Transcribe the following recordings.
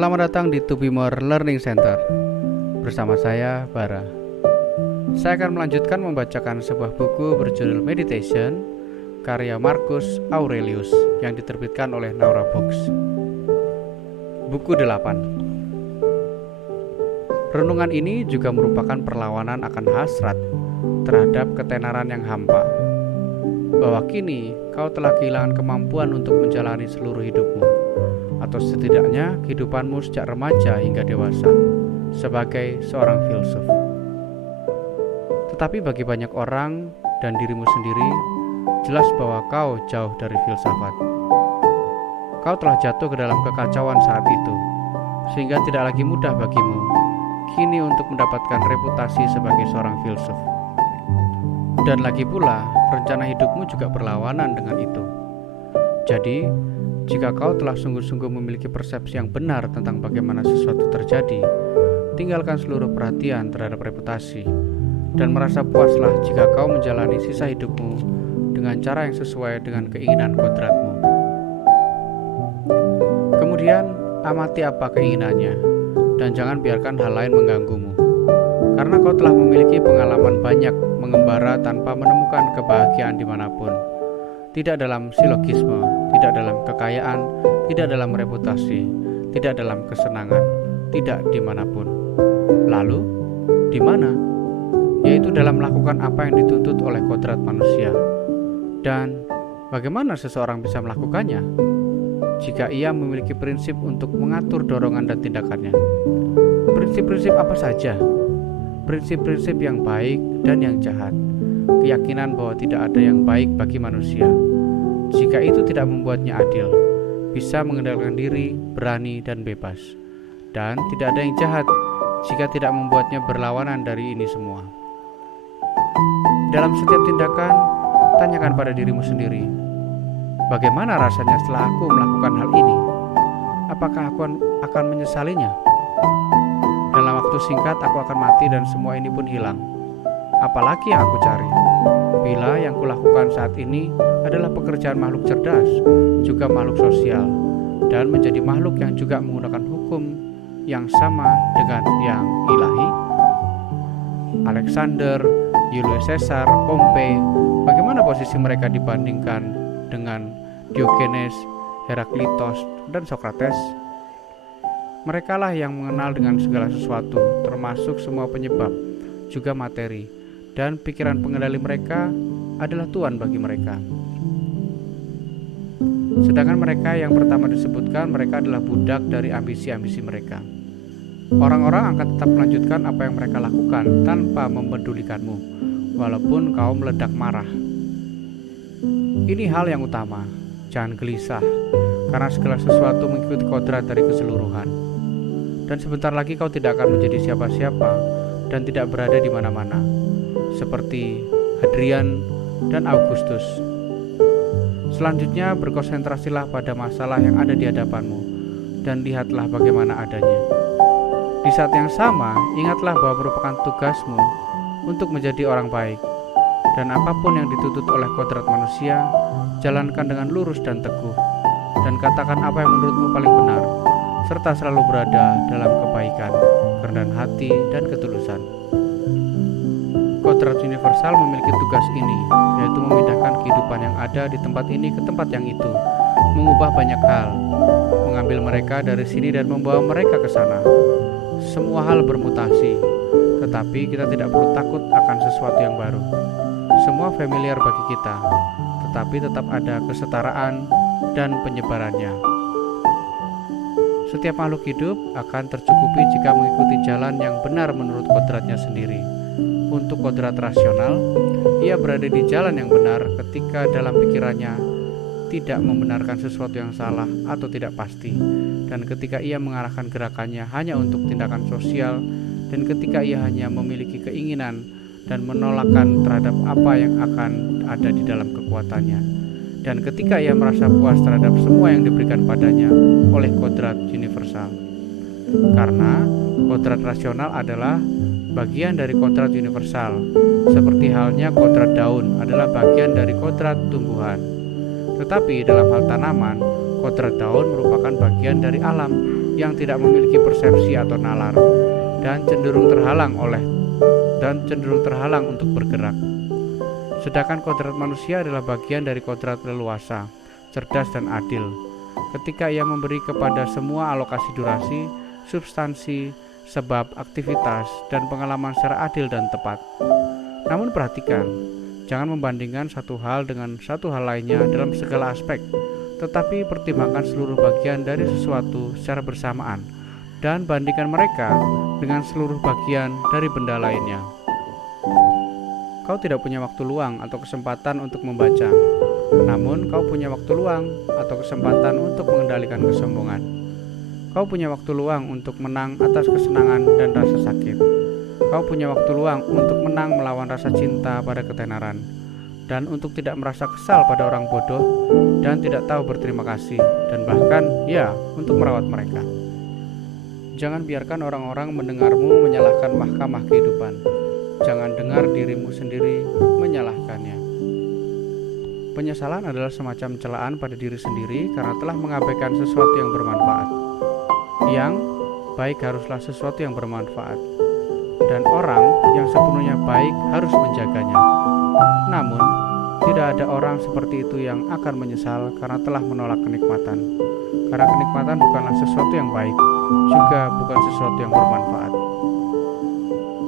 Selamat datang di To Be More Learning Center. Bersama saya, Bara. Saya akan melanjutkan membacakan sebuah buku berjudul Meditation, karya Marcus Aurelius, yang diterbitkan oleh Naura Books. Buku 8. Renungan ini juga merupakan perlawanan akan hasrat terhadap ketenaran yang hampa, bahwa kini kau telah kehilangan kemampuan untuk menjalani seluruh hidupmu, atau setidaknya kehidupanmu sejak remaja hingga dewasa, sebagai seorang filsuf. Tetapi bagi banyak orang dan dirimu sendiri, jelas bahwa kau jauh dari filsafat. Kau telah jatuh ke dalam kekacauan saat itu, sehingga tidak lagi mudah bagimu kini untuk mendapatkan reputasi sebagai seorang filsuf. Dan lagi pula, rencana hidupmu juga berlawanan dengan itu. Jadi, jika kau telah sungguh-sungguh memiliki persepsi yang benar tentang bagaimana sesuatu terjadi, tinggalkan seluruh perhatian terhadap reputasi, dan merasa puaslah jika kau menjalani sisa hidupmu dengan cara yang sesuai dengan keinginan kodratmu. Kemudian, amati apa keinginannya, dan jangan biarkan hal lain mengganggumu. Karena kau telah memiliki pengalaman banyak mengembara tanpa menemukan kebahagiaan dimanapun. Tidak dalam silogisme, tidak dalam kekayaan, tidak dalam reputasi, tidak dalam kesenangan, tidak dimanapun. Lalu, di mana? Yaitu dalam melakukan apa yang dituntut oleh kodrat manusia. Dan bagaimana seseorang bisa melakukannya? Jika ia memiliki prinsip untuk mengatur dorongan dan tindakannya. Prinsip-prinsip apa saja? Prinsip-prinsip yang baik dan yang jahat. Keyakinan bahwa tidak ada yang baik bagi manusia. Jika itu tidak membuatnya adil, bisa mengendalikan diri, berani, dan bebas. Dan tidak ada yang jahat jika tidak membuatnya berlawanan dari ini semua. Dalam setiap tindakan, tanyakan pada dirimu sendiri, bagaimana rasanya setelah aku melakukan hal ini? Apakah aku akan menyesalinya? Dalam waktu singkat aku akan mati dan semua ini pun hilang. Apalagi yang aku cari? Bila yang kulakukan saat ini adalah pekerjaan makhluk cerdas, juga makhluk sosial, dan menjadi makhluk yang juga menggunakan hukum yang sama dengan yang ilahi. Alexander, Julius Caesar, Pompei, bagaimana posisi mereka dibandingkan dengan Diogenes, Heraklitos, dan Socrates? Merekalah yang mengenal dengan segala sesuatu, termasuk semua penyebab, juga materi, dan pikiran pengendali mereka adalah Tuhan bagi mereka. Sedangkan mereka yang pertama disebutkan, mereka adalah budak dari ambisi-ambisi mereka. Orang-orang akan tetap melanjutkan apa yang mereka lakukan tanpa mempedulikanmu, walaupun kau meledak marah. Ini hal yang utama, jangan gelisah, karena segala sesuatu mengikuti kodrat dari keseluruhan. Dan sebentar lagi kau tidak akan menjadi siapa-siapa dan tidak berada di mana-mana, seperti Hadrian dan Augustus. Selanjutnya berkonsentrasilah pada masalah yang ada di hadapanmu, dan lihatlah bagaimana adanya. Di saat yang sama, ingatlah bahwa merupakan tugasmu untuk menjadi orang baik. Dan apapun yang dituntut oleh kodrat manusia, jalankan dengan lurus dan teguh, dan katakan apa yang menurutmu paling benar, serta selalu berada dalam kebaikan, kerendahan hati, dan ketulusan. Kodrat universal memiliki tugas ini, yaitu memindahkan kehidupan yang ada di tempat ini ke tempat yang itu, mengubah banyak hal, mengambil mereka dari sini dan membawa mereka ke sana. Semua hal bermutasi, tetapi kita tidak perlu takut akan sesuatu yang baru. Semua familiar bagi kita, tetapi tetap ada kesetaraan dan penyebarannya. Setiap makhluk hidup akan tercukupi jika mengikuti jalan yang benar menurut kodratnya sendiri. Untuk kodrat rasional, ia berada di jalan yang benar ketika dalam pikirannya tidak membenarkan sesuatu yang salah atau tidak pasti, dan ketika ia mengarahkan gerakannya hanya untuk tindakan sosial, dan ketika ia hanya memiliki keinginan dan menolakkan terhadap apa yang akan ada di dalam kekuatannya, dan ketika ia merasa puas terhadap semua yang diberikan padanya oleh kodrat universal. Karena kodrat rasional adalah bagian dari kodrat universal, seperti halnya kodrat daun adalah bagian dari kodrat tumbuhan. Tetapi dalam hal tanaman, kodrat daun merupakan bagian dari alam yang tidak memiliki persepsi atau nalar dan cenderung terhalang untuk bergerak. Sedangkan kodrat manusia adalah bagian dari kodrat leluasa, cerdas dan adil. Ketika ia memberi kepada semua alokasi durasi, substansi, sebab, aktivitas, dan pengalaman secara adil dan tepat. Namun perhatikan, jangan membandingkan satu hal dengan satu hal lainnya dalam segala aspek, tetapi pertimbangkan seluruh bagian dari sesuatu secara bersamaan dan bandingkan mereka dengan seluruh bagian dari benda lainnya. Kau tidak punya waktu luang atau kesempatan untuk membaca, namun kau punya waktu luang atau kesempatan untuk mengendalikan kesombongan. Kau punya waktu luang untuk menang atas kesenangan dan rasa sakit. Kau punya waktu luang untuk menang melawan rasa cinta pada ketenaran, dan untuk tidak merasa kesal pada orang bodoh dan tidak tahu berterima kasih, dan bahkan untuk merawat mereka. Jangan biarkan orang-orang mendengarmu menyalahkan mahkamah kehidupan. Jangan dengar dirimu sendiri menyalahkannya. Penyesalan adalah semacam celaan pada diri sendiri karena telah mengabaikan sesuatu yang bermanfaat. Yang baik haruslah sesuatu yang bermanfaat, dan orang yang sepenuhnya baik harus menjaganya. Namun, tidak ada orang seperti itu yang akan menyesal karena telah menolak kenikmatan. Karena kenikmatan bukanlah sesuatu yang baik, juga bukan sesuatu yang bermanfaat.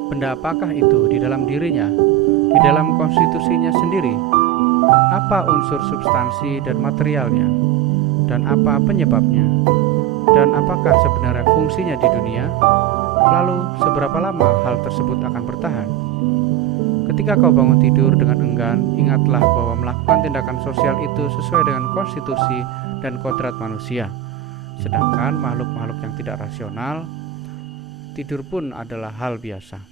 Benda apakah itu di dalam dirinya, di dalam konstitusinya sendiri? Apa unsur substansi dan materialnya? Dan apa penyebabnya? Dan apakah sebenarnya fungsinya di dunia? Lalu seberapa lama hal tersebut akan bertahan? Ketika kau bangun tidur dengan enggan, ingatlah bahwa melakukan tindakan sosial itu sesuai dengan konstitusi dan kodrat manusia. Sedangkan makhluk-makhluk yang tidak rasional, tidur pun adalah hal biasa.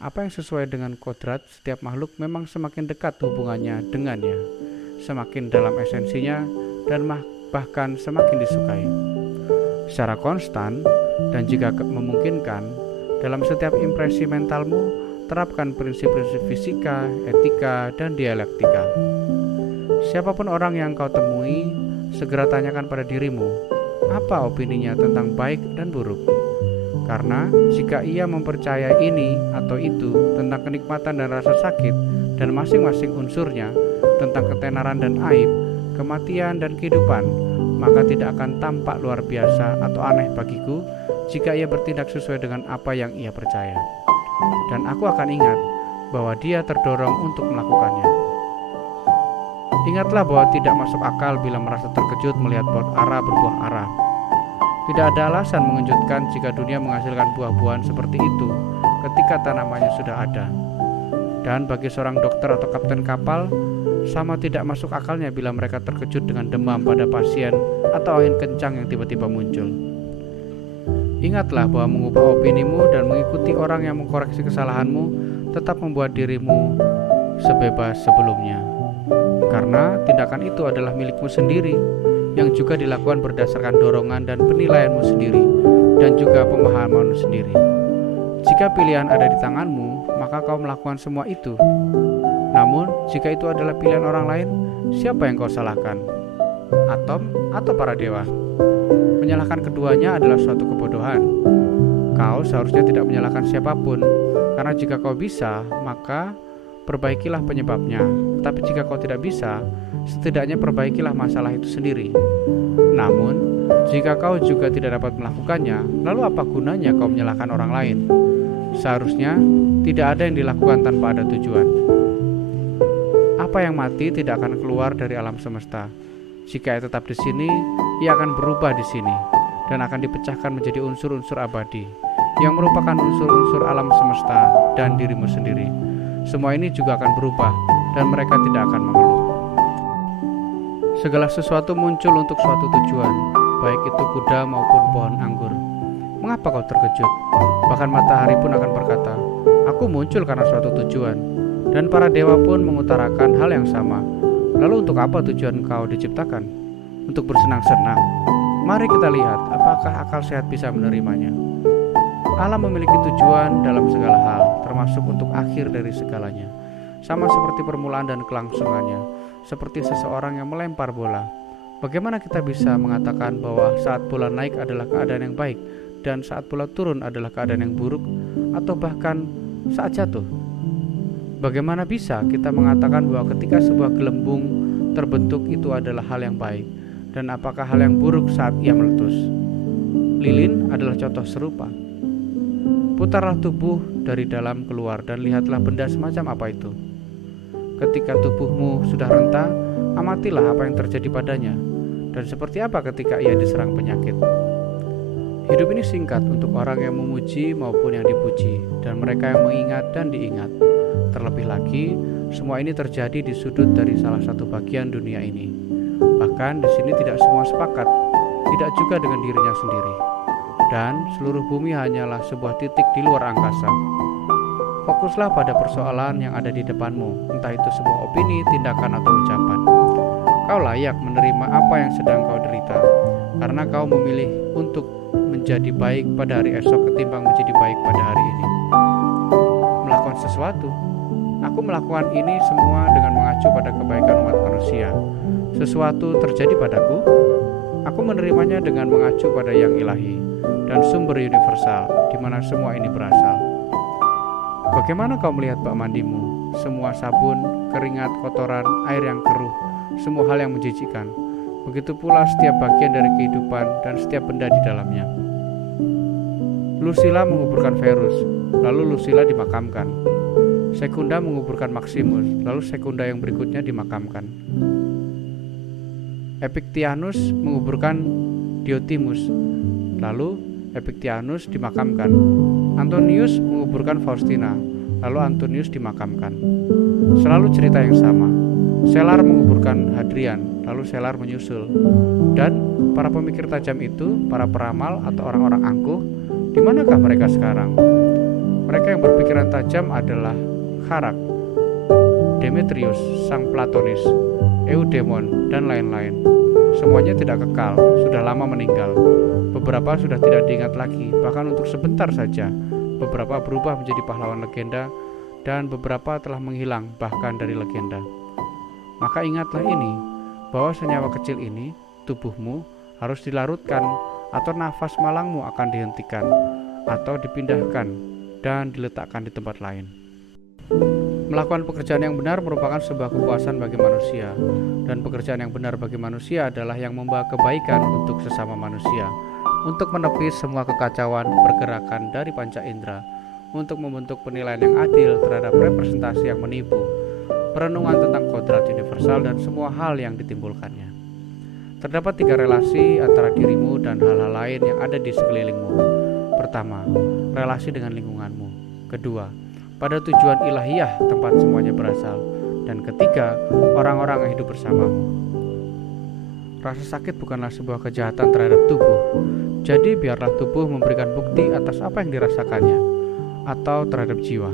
Apa yang sesuai dengan kodrat setiap makhluk memang semakin dekat hubungannya dengannya, semakin dalam esensinya, dan bahkan semakin disukai. Secara konstan dan jika memungkinkan, dalam setiap impresi mentalmu, terapkan prinsip-prinsip fisika, etika, dan dialektika. Siapapun orang yang kau temui, segera tanyakan pada dirimu, apa opininya tentang baik dan buruk? Karena jika ia mempercayai ini atau itu tentang kenikmatan dan rasa sakit dan masing-masing unsurnya, tentang ketenaran dan aib, kematian dan kehidupan, maka tidak akan tampak luar biasa atau aneh bagiku jika ia bertindak sesuai dengan apa yang ia percaya. Dan aku akan ingat bahwa dia terdorong untuk melakukannya. Ingatlah bahwa tidak masuk akal bila merasa terkejut melihat pot ara berbuah ara. Tidak ada alasan mengejutkan jika dunia menghasilkan buah-buahan seperti itu ketika tanamannya sudah ada. Dan bagi seorang dokter atau kapten kapal, sama tidak masuk akalnya bila mereka terkejut dengan demam pada pasien atau angin kencang yang tiba-tiba muncul. Ingatlah bahwa mengubah opinimu dan mengikuti orang yang mengkoreksi kesalahanmu tetap membuat dirimu sebebas sebelumnya. Karena tindakan itu adalah milikmu sendiri, yang juga dilakukan berdasarkan dorongan dan penilaianmu sendiri, dan juga pemahamanmu sendiri. Jika pilihan ada di tanganmu, maka kau melakukan semua itu. Namun, jika itu adalah pilihan orang lain, siapa yang kau salahkan? Atom atau para dewa? Menyalahkan keduanya adalah suatu kebodohan. Kau seharusnya tidak menyalahkan siapapun, karena jika kau bisa, maka perbaikilah penyebabnya. Tapi jika kau tidak bisa, setidaknya perbaikilah masalah itu sendiri. Namun, jika kau juga tidak dapat melakukannya, lalu apa gunanya kau menyalahkan orang lain? Seharusnya tidak ada yang dilakukan tanpa ada tujuan. Apa yang mati tidak akan keluar dari alam semesta. Jika ia tetap di sini, ia akan berubah di sini dan akan dipecahkan menjadi unsur-unsur abadi yang merupakan unsur-unsur alam semesta dan dirimu sendiri. Semua ini juga akan berubah dan mereka tidak akan mengeluh. Segala sesuatu muncul untuk suatu tujuan, baik itu kuda maupun pohon anggur. Mengapa kau terkejut? Bahkan matahari pun akan berkata, aku muncul karena suatu tujuan. Dan para dewa pun mengutarakan hal yang sama. Lalu untuk apa tujuan kau diciptakan? Untuk bersenang-senang? Mari kita lihat apakah akal sehat bisa menerimanya. Allah memiliki tujuan dalam segala hal, termasuk untuk akhir dari segalanya. Sama seperti permulaan dan kelangsungannya, seperti seseorang yang melempar bola. Bagaimana kita bisa mengatakan bahwa saat bola naik adalah keadaan yang baik dan saat bola turun adalah keadaan yang buruk, atau bahkan saat jatuh? Bagaimana bisa kita mengatakan bahwa ketika sebuah gelembung terbentuk itu adalah hal yang baik, dan apakah hal yang buruk saat ia meletus? Lilin adalah contoh serupa. Putarlah tubuh dari dalam keluar dan lihatlah benda semacam apa itu. Ketika tubuhmu sudah renta, amatilah apa yang terjadi padanya, dan seperti apa ketika ia diserang penyakit. Hidup ini singkat untuk orang yang memuji maupun yang dipuji, dan mereka yang mengingat dan diingat. Terlebih lagi, semua ini terjadi di sudut dari salah satu bagian dunia ini. Bahkan di sini tidak semua sepakat, tidak juga dengan dirinya sendiri. Dan seluruh bumi hanyalah sebuah titik di luar angkasa. Fokuslah pada persoalan yang ada di depanmu, entah itu sebuah opini, tindakan, atau ucapan. Kau layak menerima apa yang sedang kau derita, karena kau memilih untuk menjadi baik pada hari esok ketimbang menjadi baik pada hari ini. Melakukan sesuatu. Aku melakukan ini semua dengan mengacu pada kebaikan umat manusia. Sesuatu terjadi padaku, aku menerimanya dengan mengacu pada yang ilahi dan sumber universal di mana semua ini berasal. Bagaimana kau melihat bak mandimu? Semua sabun, keringat, kotoran, air yang keruh, semua hal yang menjijikkan. Begitu pula setiap bagian dari kehidupan dan setiap benda di dalamnya. Lucilla menguburkan Verus, lalu Lucilla dimakamkan. Sekunda menguburkan Maximus, lalu Sekunda yang berikutnya dimakamkan. Epictetus menguburkan Diotimus, lalu Epictetus dimakamkan. Antonius menguburkan Faustina, lalu Antonius dimakamkan. Selalu cerita yang sama. Selar menguburkan Hadrian, lalu Selar menyusul. Dan para pemikir tajam itu, para peramal atau orang-orang angkuh, di manakah mereka sekarang? Mereka yang berpikiran tajam adalah Kharak, Demetrius, sang Platonis, Eudemon, dan lain-lain. Semuanya tidak kekal, sudah lama meninggal. Beberapa sudah tidak diingat lagi, bahkan untuk sebentar saja. Beberapa berubah menjadi pahlawan legenda, dan beberapa telah menghilang bahkan dari legenda. Maka ingatlah ini, bahwa senyawa kecil ini, tubuhmu, harus dilarutkan, atau nafas malangmu akan dihentikan, atau dipindahkan, dan diletakkan di tempat lain. Melakukan pekerjaan yang benar merupakan sebuah kepuasan bagi manusia, dan pekerjaan yang benar bagi manusia adalah yang membawa kebaikan untuk sesama manusia, untuk menepis semua kekacauan pergerakan dari panca indera, untuk membentuk penilaian yang adil terhadap representasi yang menipu, perenungan tentang kodrat universal dan semua hal yang ditimbulkannya. Terdapat 3 relasi antara dirimu dan hal-hal lain yang ada di sekelilingmu. Pertama, relasi dengan lingkunganmu. Kedua, pada tujuan ilahiyah tempat semuanya berasal. Dan ketiga, orang-orang yang hidup bersamamu. Rasa sakit bukanlah sebuah kejahatan terhadap tubuh. Jadi biarlah tubuh memberikan bukti atas apa yang dirasakannya, atau terhadap jiwa.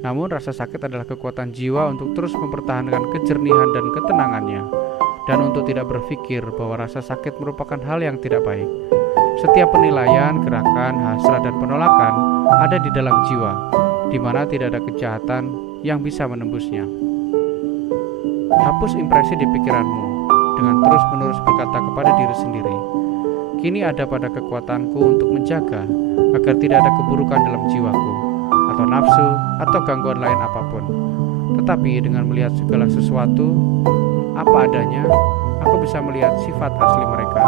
Namun rasa sakit adalah kekuatan jiwa untuk terus mempertahankan kejernihan dan ketenangannya, dan untuk tidak berpikir bahwa rasa sakit merupakan hal yang tidak baik. Setiap penilaian, gerakan, hasrat, dan penolakan ada di dalam jiwa, di mana tidak ada kejahatan yang bisa menembusnya. Hapus impresi di pikiranmu dengan terus-menerus berkata kepada diri sendiri, kini ada pada kekuatanku untuk menjaga agar tidak ada keburukan dalam jiwaku, atau nafsu, atau gangguan lain apapun. Tetapi dengan melihat segala sesuatu apa adanya, aku bisa melihat sifat asli mereka,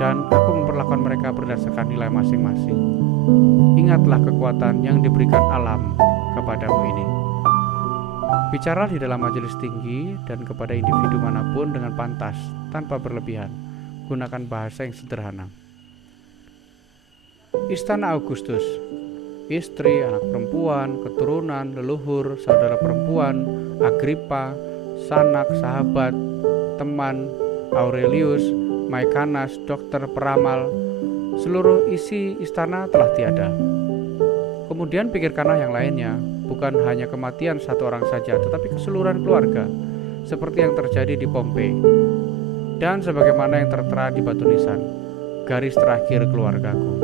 dan aku memperlakukan mereka berdasarkan nilai masing-masing. Ingatlah kekuatan yang diberikan alam kepadamu ini. Bicara di dalam majelis tinggi dan kepada individu manapun dengan pantas, tanpa berlebihan. Gunakan bahasa yang sederhana. Istana Augustus. Istri, anak perempuan, keturunan, leluhur, saudara perempuan, Agrippa, sanak, sahabat, teman, Aurelius, Maekanas, dokter, peramal. Seluruh isi istana telah tiada. Kemudian pikirkanlah yang lainnya, bukan hanya kematian satu orang saja, tetapi keseluruhan keluarga, seperti yang terjadi di Pompei. Dan sebagaimana yang tertera di batu nisan, garis terakhir keluargaku.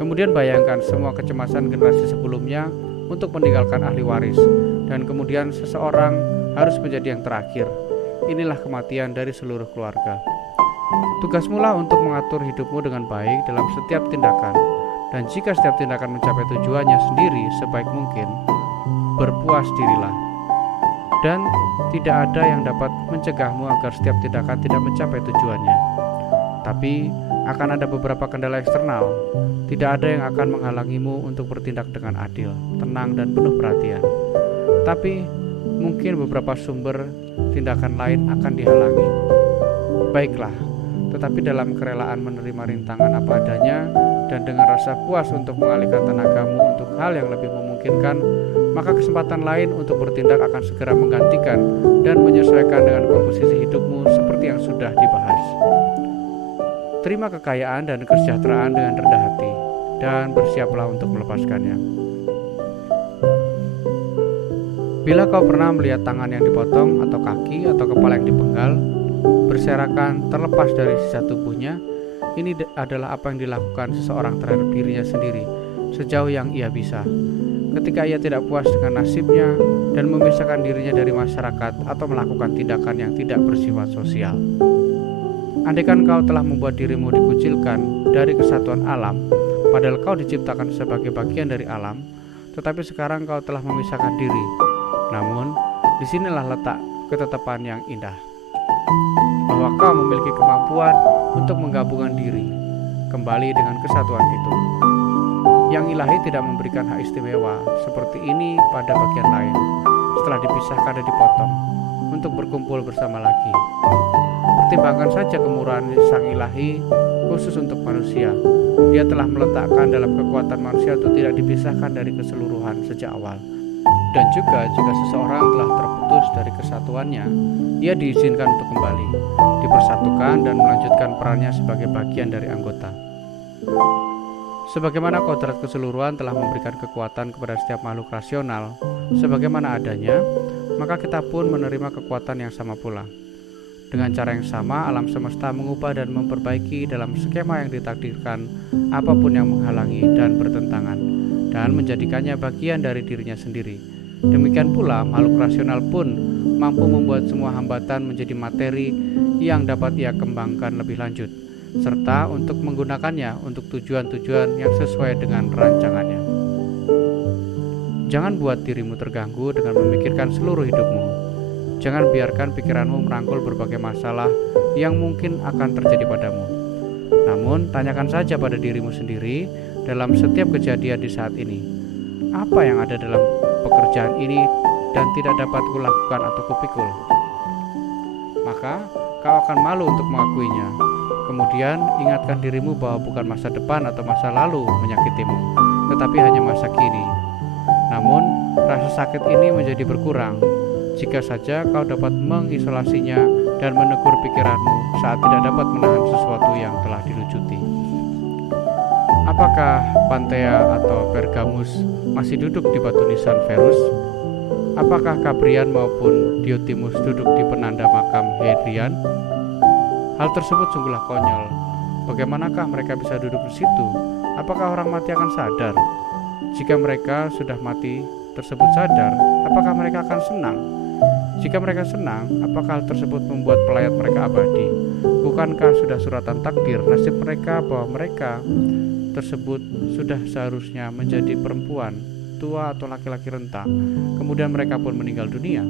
Kemudian bayangkan semua kecemasan generasi sebelumnya untuk meninggalkan ahli waris, dan kemudian seseorang harus menjadi yang terakhir. inilah kematian dari seluruh keluarga. Tugasmu lah untuk mengatur hidupmu dengan baik dalam setiap tindakan, dan jika setiap tindakan mencapai tujuannya sendiri sebaik mungkin, berpuas dirilah. Dan tidak ada yang dapat mencegahmu agar setiap tindakan tidak mencapai tujuannya. Tapi akan ada beberapa kendala eksternal. Tidak ada yang akan menghalangimu untuk bertindak dengan adil, tenang, dan penuh perhatian. Tapi mungkin beberapa sumber tindakan lain akan dihalangi. Baiklah, tetapi dalam kerelaan menerima rintangan apa adanya dan dengan rasa puas untuk mengalihkan tenagamu untuk hal yang lebih memungkinkan, maka kesempatan lain untuk bertindak akan segera menggantikan dan menyesuaikan dengan komposisi hidupmu seperti yang sudah dibahas. Terima kekayaan dan kesejahteraan dengan rendah hati, dan bersiaplah untuk melepaskannya. Bila kau pernah melihat tangan yang dipotong, atau kaki, atau kepala yang dipenggal, berserakan terlepas dari sisa tubuhnya, ini adalah apa yang dilakukan seseorang terhadap dirinya sendiri, sejauh yang ia bisa. Ketika ia tidak puas dengan nasibnya dan memisahkan dirinya dari masyarakat atau melakukan tindakan yang tidak bersifat sosial. Andaikan kau telah membuat dirimu dikucilkan dari kesatuan alam, padahal kau diciptakan sebagai bagian dari alam, tetapi sekarang kau telah memisahkan diri. Namun, disinilah letak ketetapan yang indah, bahwa kau memiliki kemampuan untuk menggabungkan diri kembali dengan kesatuan itu. Yang ilahi tidak memberikan hak istimewa seperti ini pada bagian lain setelah dipisahkan dan dipotong untuk berkumpul bersama lagi. Pertimbangkan saja kemurahan Sang Ilahi khusus untuk manusia. Dia telah meletakkan dalam kekuatan manusia untuk tidak dipisahkan dari keseluruhan sejak awal. Dan juga jika seseorang telah terputus dari kesatuannya, ia diizinkan untuk kembali, dipersatukan dan melanjutkan perannya sebagai bagian dari anggota. Sebagaimana kodrat keseluruhan telah memberikan kekuatan kepada setiap makhluk rasional sebagaimana adanya, maka kita pun menerima kekuatan yang sama pula. Dengan cara yang sama, alam semesta mengubah dan memperbaiki dalam skema yang ditakdirkan apapun yang menghalangi dan bertentangan, dan menjadikannya bagian dari dirinya sendiri. Demikian pula, makhluk rasional pun mampu membuat semua hambatan menjadi materi yang dapat ia kembangkan lebih lanjut, serta untuk menggunakannya untuk tujuan-tujuan yang sesuai dengan rancangannya. Jangan buat dirimu terganggu dengan memikirkan seluruh hidupmu. Jangan biarkan pikiranmu merangkul berbagai masalah yang mungkin akan terjadi padamu. Namun, tanyakan saja pada dirimu sendiri dalam setiap kejadian di saat ini. Apa yang ada dalam pekerjaan ini dan tidak dapat kulakukan atau kupikul? Maka, kau akan malu untuk mengakuinya. Kemudian, ingatkan dirimu bahwa bukan masa depan atau masa lalu menyakitimu, tetapi hanya masa kini. Namun, rasa sakit ini menjadi berkurang jika saja kau dapat mengisolasinya dan menegur pikiranmu saat tidak dapat menahan sesuatu yang telah dilucuti. Apakah Panthea atau Pergamus masih duduk di batu nisan Verus? Apakah Cabrian maupun Diotimus duduk di penanda makam Hadrian? Hal tersebut sungguhlah konyol. Bagaimanakah mereka bisa duduk di situ? Apakah orang mati akan sadar? Jika mereka sudah mati tersebut sadar, apakah mereka akan senang? Jika mereka senang, apakah hal tersebut membuat pelayat mereka abadi? Bukankah sudah suratan takdir nasib mereka bahwa mereka tersebut sudah seharusnya menjadi perempuan, tua atau laki-laki renta, kemudian mereka pun meninggal dunia?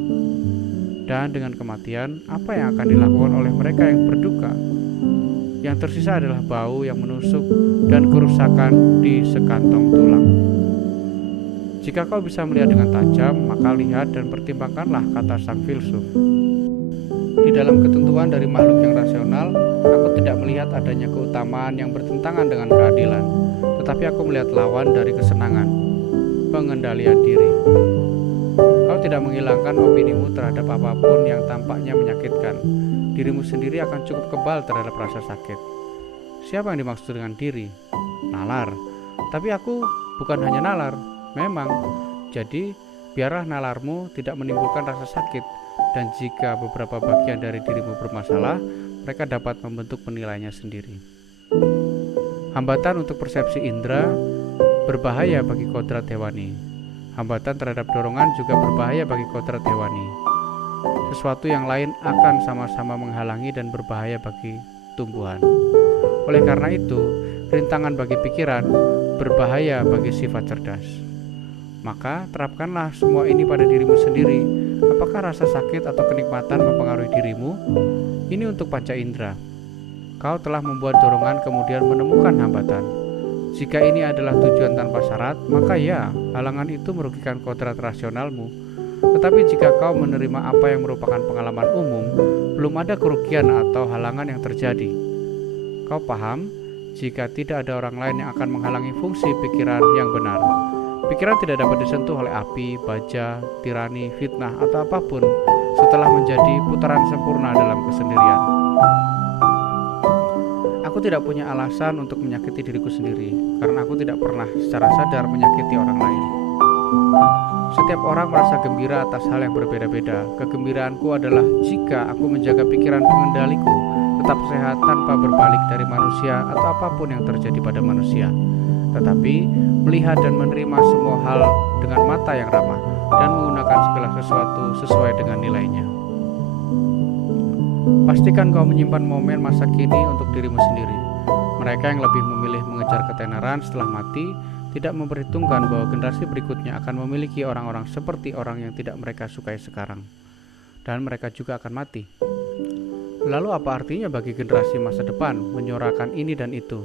Dan dengan kematian, apa yang akan dilakukan oleh mereka yang berduka? Yang tersisa adalah bau yang menusuk dan kerusakan di sekantong tulang. Jika kau bisa melihat dengan tajam, maka lihat dan pertimbangkanlah, kata sang filsuf. Di dalam ketentuan dari makhluk yang rasional, aku tidak melihat adanya keutamaan yang bertentangan dengan keadilan, tetapi aku melihat lawan dari kesenangan, pengendalian diri. Kau tidak menghilangkan opinimu terhadap apapun yang tampaknya menyakitkan. Dirimu sendiri akan cukup kebal terhadap rasa sakit. Siapa yang dimaksud dengan diri? Nalar. Tapi aku bukan hanya nalar. Memang, jadi biarlah nalarmu tidak menimbulkan rasa sakit, dan jika beberapa bagian dari dirimu bermasalah, mereka dapat membentuk penilaiannya sendiri. Hambatan untuk persepsi indera berbahaya bagi kodrat hewani. Hambatan terhadap dorongan juga berbahaya bagi kodrat hewani. sesuatu yang lain akan sama-sama menghalangi dan berbahaya bagi tumbuhan. Oleh karena itu, rintangan bagi pikiran berbahaya bagi sifat cerdas. Maka terapkanlah semua ini pada dirimu sendiri. Apakah rasa sakit atau kenikmatan mempengaruhi dirimu? Ini untuk panca indera. Kau telah membuat dorongan kemudian menemukan hambatan. Jika ini adalah tujuan tanpa syarat, maka ya, halangan itu merugikan kodrat rasionalmu. Tetapi jika kau menerima apa yang merupakan pengalaman umum, belum ada kerugian atau halangan yang terjadi. Kau paham? Jika tidak ada orang lain yang akan menghalangi fungsi pikiran yang benar. Pikiran tidak dapat disentuh oleh api, baja, tirani, fitnah, atau apapun setelah menjadi putaran sempurna dalam kesendirian. Aku tidak punya alasan untuk menyakiti diriku sendiri, karena aku tidak pernah secara sadar menyakiti orang lain. Setiap orang merasa gembira atas hal yang berbeda-beda. Kegembiraanku adalah jika aku menjaga pikiran pengendaliku tetap sehat tanpa berbalik dari manusia atau apapun yang terjadi pada manusia, tetapi melihat dan menerima semua hal dengan mata yang ramah dan menggunakan segala sesuatu sesuai dengan nilainya. Pastikan kau menyimpan momen masa kini untuk dirimu sendiri. Mereka yang lebih memilih mengejar ketenaran setelah mati tidak memperhitungkan bahwa generasi berikutnya akan memiliki orang-orang seperti orang yang tidak mereka sukai sekarang, dan mereka juga akan mati. Lalu apa artinya bagi generasi masa depan menyorakan ini dan itu,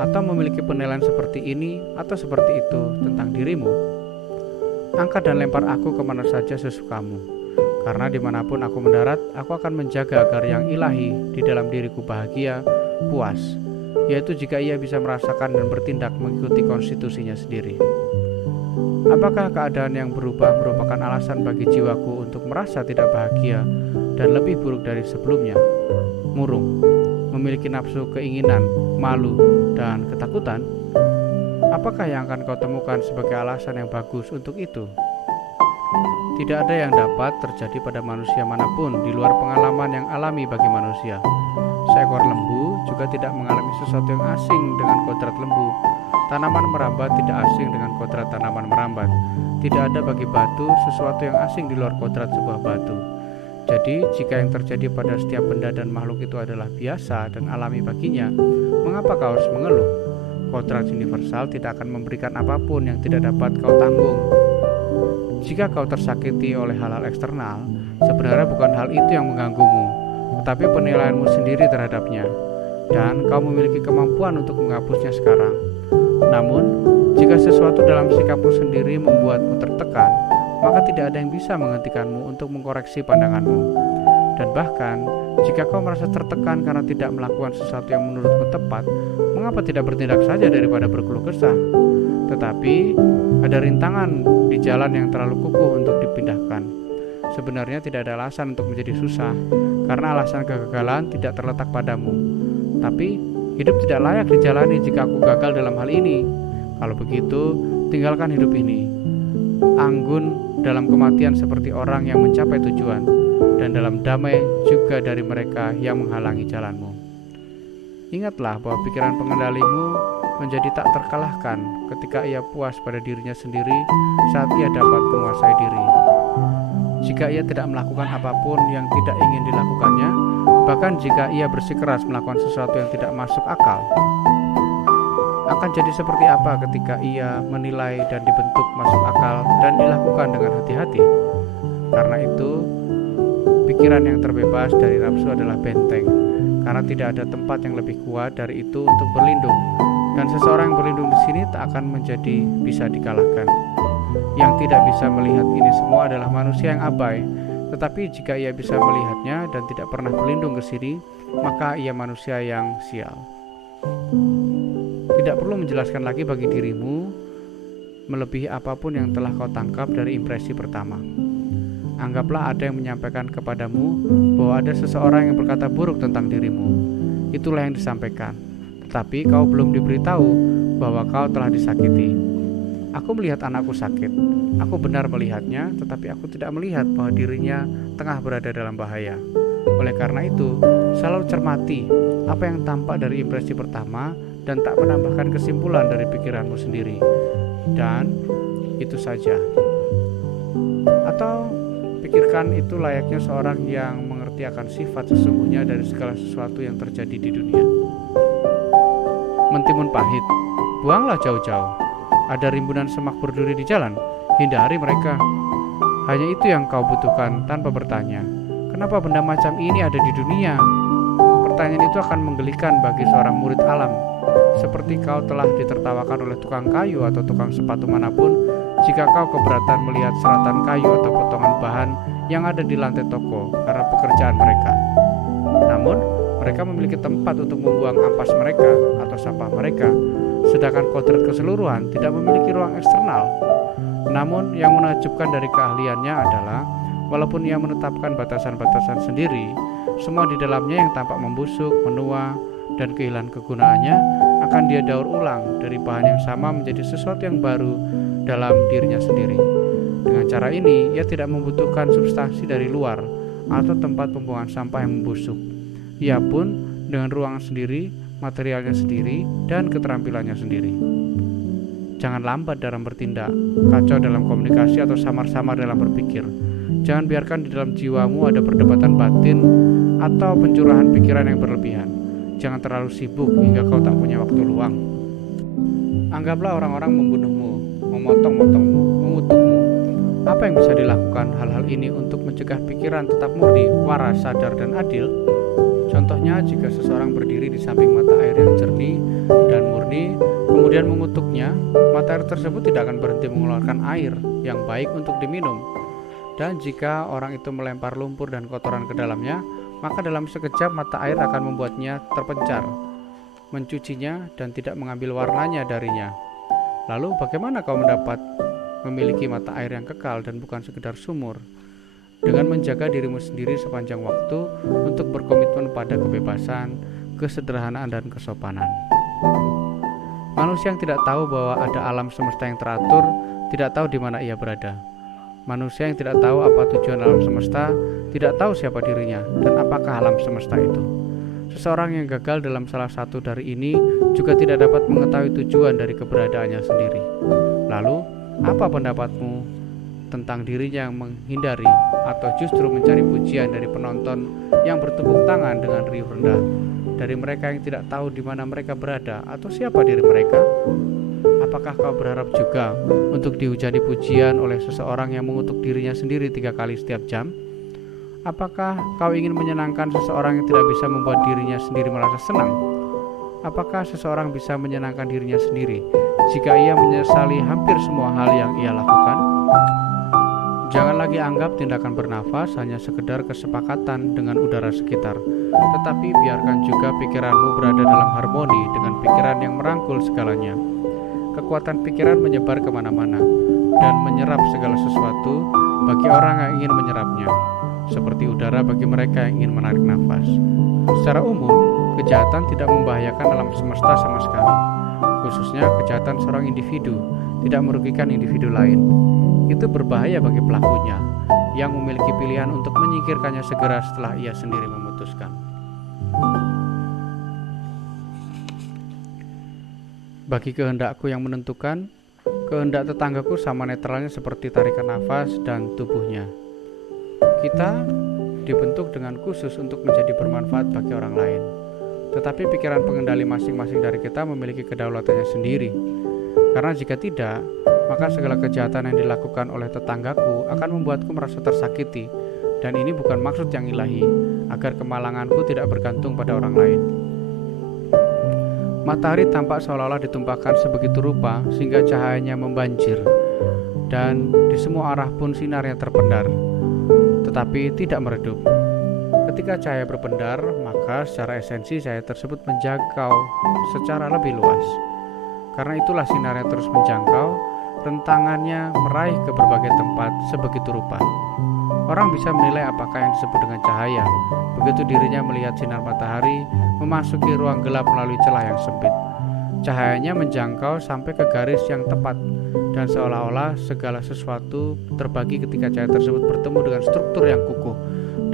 atau memiliki penilaian seperti ini atau seperti itu tentang dirimu? Angkat dan lempar aku kemana saja sesukamu, karena dimanapun aku mendarat, aku akan menjaga agar yang ilahi di dalam diriku bahagia, puas, yaitu jika ia bisa merasakan dan bertindak mengikuti konstitusinya sendiri. Apakah keadaan yang berubah merupakan alasan bagi jiwaku untuk merasa tidak bahagia dan lebih buruk dari sebelumnya? Murung, memiliki nafsu, keinginan, malu, dan ketakutan? Apakah yang akan kau temukan sebagai alasan yang bagus untuk itu? Tidak ada yang dapat terjadi pada manusia manapun di luar pengalaman yang alami bagi manusia. Seekor lembu juga tidak mengalami sesuatu yang asing dengan kodrat lembu. Tanaman merambat tidak asing dengan kodrat tanaman merambat. Tidak ada bagi batu sesuatu yang asing di luar kodrat sebuah batu. Jadi, jika yang terjadi pada setiap benda dan makhluk itu adalah biasa dan alami baginya, mengapa kau harus mengeluh? Kodrat universal tidak akan memberikan apapun yang tidak dapat kau tanggung. Jika kau tersakiti oleh hal-hal eksternal, sebenarnya bukan hal itu yang mengganggumu, tetapi penilaianmu sendiri terhadapnya, dan kau memiliki kemampuan untuk menghapusnya sekarang. Namun, jika sesuatu dalam sikapmu sendiri membuatmu tertekan, maka tidak ada yang bisa menghentikanmu untuk mengkoreksi pandanganmu. Dan bahkan, jika kau merasa tertekan karena tidak melakukan sesuatu yang menurutmu tepat, mengapa tidak bertindak saja daripada berkeluh kesah? Tetapi, ada rintangan di jalan yang terlalu kukuh untuk dipindahkan. Sebenarnya tidak ada alasan untuk menjadi susah, karena alasan kegagalan tidak terletak padamu. Tapi, hidup tidak layak dijalani jika aku gagal dalam hal ini. Kalau begitu, tinggalkan hidup ini. Anggun dalam kematian seperti orang yang mencapai tujuan, dan dalam damai juga dari mereka yang menghalangi jalanmu. Ingatlah bahwa pikiran pengendalimu menjadi tak terkalahkan ketika ia puas pada dirinya sendiri saat ia dapat menguasai diri. Jika ia tidak melakukan apapun yang tidak ingin dilakukannya, bahkan jika ia bersikeras melakukan sesuatu yang tidak masuk akal, akan jadi seperti apa ketika ia menilai dan dibentuk masuk akal dan dilakukan dengan hati-hati? Karena itu, pikiran yang terbebas dari nafsu adalah benteng, karena tidak ada tempat yang lebih kuat dari itu untuk berlindung. Dan seseorang yang berlindung di sini tak akan menjadi bisa dikalahkan. Yang tidak bisa melihat ini semua adalah manusia yang abai, tetapi jika ia bisa melihatnya dan tidak pernah berlindung ke sini, maka ia manusia yang sial. Tidak perlu menjelaskan lagi bagi dirimu melebihi apapun yang telah kau tangkap dari impresi pertama. Anggaplah ada yang menyampaikan kepadamu bahwa ada seseorang yang berkata buruk tentang dirimu. Itulah yang disampaikan, tetapi kau belum diberitahu bahwa kau telah disakiti. Aku melihat anakku sakit. Aku benar melihatnya, tetapi aku tidak melihat bahwa dirinya tengah berada dalam bahaya. Oleh karena itu, selalu cermati apa yang tampak dari impresi pertama dan tak menambahkan kesimpulan dari pikiranmu sendiri. Dan itu saja. Atau Pikirkan itu layaknya seorang yang mengerti akan sifat sesungguhnya dari segala sesuatu yang terjadi di dunia. Mentimun pahit, buanglah jauh-jauh. Ada rimbunan semak berduri di jalan, hindari mereka. Hanya itu yang kau butuhkan tanpa bertanya, kenapa benda macam ini ada di dunia? Pertanyaan itu akan menggelikan bagi seorang murid alam. Seperti kau telah ditertawakan oleh tukang kayu atau tukang sepatu manapun jika kau keberatan melihat seratan kayu atau potongan bahan yang ada di lantai toko karena pekerjaan mereka. Namun, mereka memiliki tempat untuk membuang ampas mereka atau sampah mereka, sedangkan kodrat keseluruhan tidak memiliki ruang eksternal. Namun, yang menakjubkan dari keahliannya adalah, walaupun ia menetapkan batasan-batasan sendiri, semua di dalamnya yang tampak membusuk, menua, dan kehilangan kegunaannya akan dia daur ulang dari bahan yang sama menjadi sesuatu yang baru dalam dirinya sendiri. Dengan cara ini, ia tidak membutuhkan substansi dari luar atau tempat pembuangan sampah yang membusuk. Ia pun dengan ruangan sendiri, materialnya sendiri, dan keterampilannya sendiri. Jangan lambat dalam bertindak, kacau dalam komunikasi atau samar-samar dalam berpikir. Jangan biarkan di dalam jiwamu ada perdebatan batin atau pencurahan pikiran yang berlebihan. Jangan terlalu sibuk hingga kau tak punya waktu luang. Anggaplah orang-orang membunuhmu, memotong-motongmu, mengutukmu. Apa yang bisa dilakukan hal-hal ini untuk mencegah pikiran tetap murni, waras, sadar, dan adil? Contohnya, jika seseorang berdiri di samping mata air yang jernih dan murni, kemudian mengutuknya, mata air tersebut tidak akan berhenti mengeluarkan air yang baik untuk diminum. Dan jika orang itu melempar lumpur dan kotoran ke dalamnya, maka dalam sekejap mata air akan membuatnya terpencar, mencucinya dan tidak mengambil warnanya darinya. Lalu bagaimana kau mendapat memiliki mata air yang kekal dan bukan sekedar sumur? Dengan menjaga dirimu sendiri sepanjang waktu untuk berkomitmen pada kebebasan, kesederhanaan, dan kesopanan. Manusia yang tidak tahu bahwa ada alam semesta yang teratur, tidak tahu di mana ia berada. Manusia yang tidak tahu apa tujuan alam semesta, tidak tahu siapa dirinya dan apakah alam semesta itu. Seseorang yang gagal dalam salah satu dari ini juga tidak dapat mengetahui tujuan dari keberadaannya sendiri. Lalu, apa pendapatmu tentang dirinya yang menghindari atau justru mencari pujian dari penonton yang bertepuk tangan dengan riuh rendah, dari mereka yang tidak tahu di mana mereka berada atau siapa diri mereka? Apakah kau berharap juga untuk dihujani pujian oleh seseorang yang mengutuk dirinya sendiri 3 kali setiap jam? Apakah kau ingin menyenangkan seseorang yang tidak bisa membuat dirinya sendiri merasa senang? Apakah seseorang bisa menyenangkan dirinya sendiri jika ia menyesali hampir semua hal yang ia lakukan? Jangan lagi anggap tindakan bernafas hanya sekedar kesepakatan dengan udara sekitar, tetapi biarkan juga pikiranmu berada dalam harmoni dengan pikiran yang merangkul segalanya. Kekuatan pikiran menyebar kemana-mana dan menyerap segala sesuatu bagi orang yang ingin menyerapnya, seperti udara bagi mereka yang ingin menarik nafas. Secara umum, kejahatan tidak membahayakan alam semesta sama sekali, khususnya kejahatan seorang individu tidak merugikan individu lain. Itu berbahaya bagi pelakunya yang memiliki pilihan untuk menyingkirkannya segera setelah ia sendiri memutuskan. Bagi kehendakku yang menentukan, kehendak tetanggaku sama netralnya seperti tarikan nafas dan tubuhnya. Kita dibentuk dengan khusus untuk menjadi bermanfaat bagi orang lain. Tetapi pikiran pengendali masing-masing dari kita memiliki kedaulatannya sendiri. Karena jika tidak, maka segala kejahatan yang dilakukan oleh tetanggaku akan membuatku merasa tersakiti. Dan ini bukan maksud yang ilahi, agar kemalanganku tidak bergantung pada orang lain. Matahari tampak seolah-olah ditumpahkan sebegitu rupa sehingga cahayanya membanjir, dan di semua arah pun sinarnya terpendar, tetapi tidak meredup. Ketika cahaya berpendar, maka secara esensi cahaya tersebut menjangkau secara lebih luas. Karena itulah sinarnya terus menjangkau, rentangannya meraih ke berbagai tempat sebegitu rupa. Orang bisa menilai apakah yang disebut dengan cahaya begitu dirinya melihat sinar matahari memasuki ruang gelap melalui celah yang sempit. Cahayanya menjangkau sampai ke garis yang tepat, dan seolah-olah segala sesuatu terbagi ketika cahaya tersebut bertemu dengan struktur yang kukuh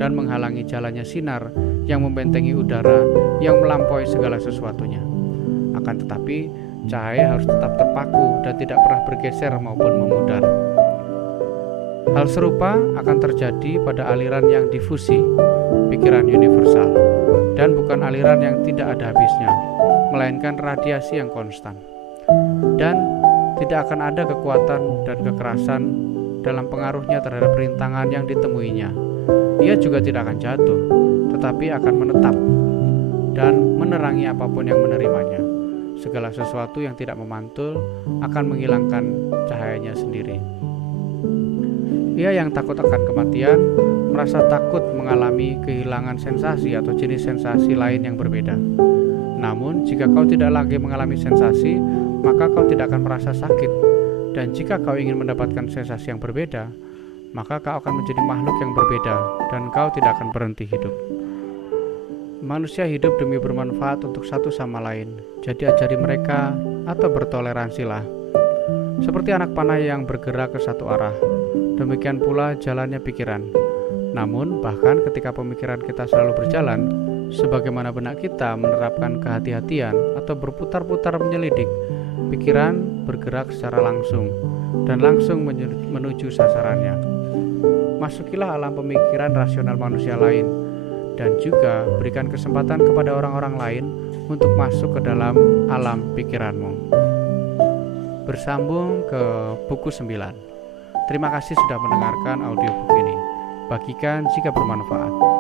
dan menghalangi jalannya sinar yang membentengi udara yang melampaui segala sesuatunya. Akan tetapi, cahaya harus tetap terpaku dan tidak pernah bergeser maupun memudar. Hal serupa akan terjadi pada aliran yang difusi, pikiran universal, dan bukan aliran yang tidak ada habisnya, melainkan radiasi yang konstan. Dan tidak akan ada kekuatan dan kekerasan dalam pengaruhnya terhadap rintangan yang ditemuinya. Ia juga tidak akan jatuh, tetapi akan menetap dan menerangi apapun yang menerimanya. Segala sesuatu yang tidak memantul akan menghilangkan cahayanya sendiri. Ia yang takut akan kematian merasa takut mengalami kehilangan sensasi atau jenis sensasi lain yang berbeda. Namun, jika kau tidak lagi mengalami sensasi, maka kau tidak akan merasa sakit. Dan jika kau ingin mendapatkan sensasi yang berbeda, maka kau akan menjadi makhluk yang berbeda dan kau tidak akan berhenti hidup. Manusia hidup demi bermanfaat untuk satu sama lain. Jadi ajari mereka atau bertoleransilah. Seperti anak panah yang bergerak ke satu arah, demikian pula jalannya pikiran. Namun bahkan ketika pemikiran kita selalu berjalan, sebagaimana benak kita menerapkan kehati-hatian atau berputar-putar menyelidik, pikiran bergerak secara langsung dan langsung menuju sasarannya. Masukilah alam pemikiran rasional manusia lain, dan juga berikan kesempatan kepada orang-orang lain untuk masuk ke dalam alam pikiranmu. Bersambung ke buku 9. Terima kasih sudah mendengarkan audiobook ini. Bagikan jika bermanfaat.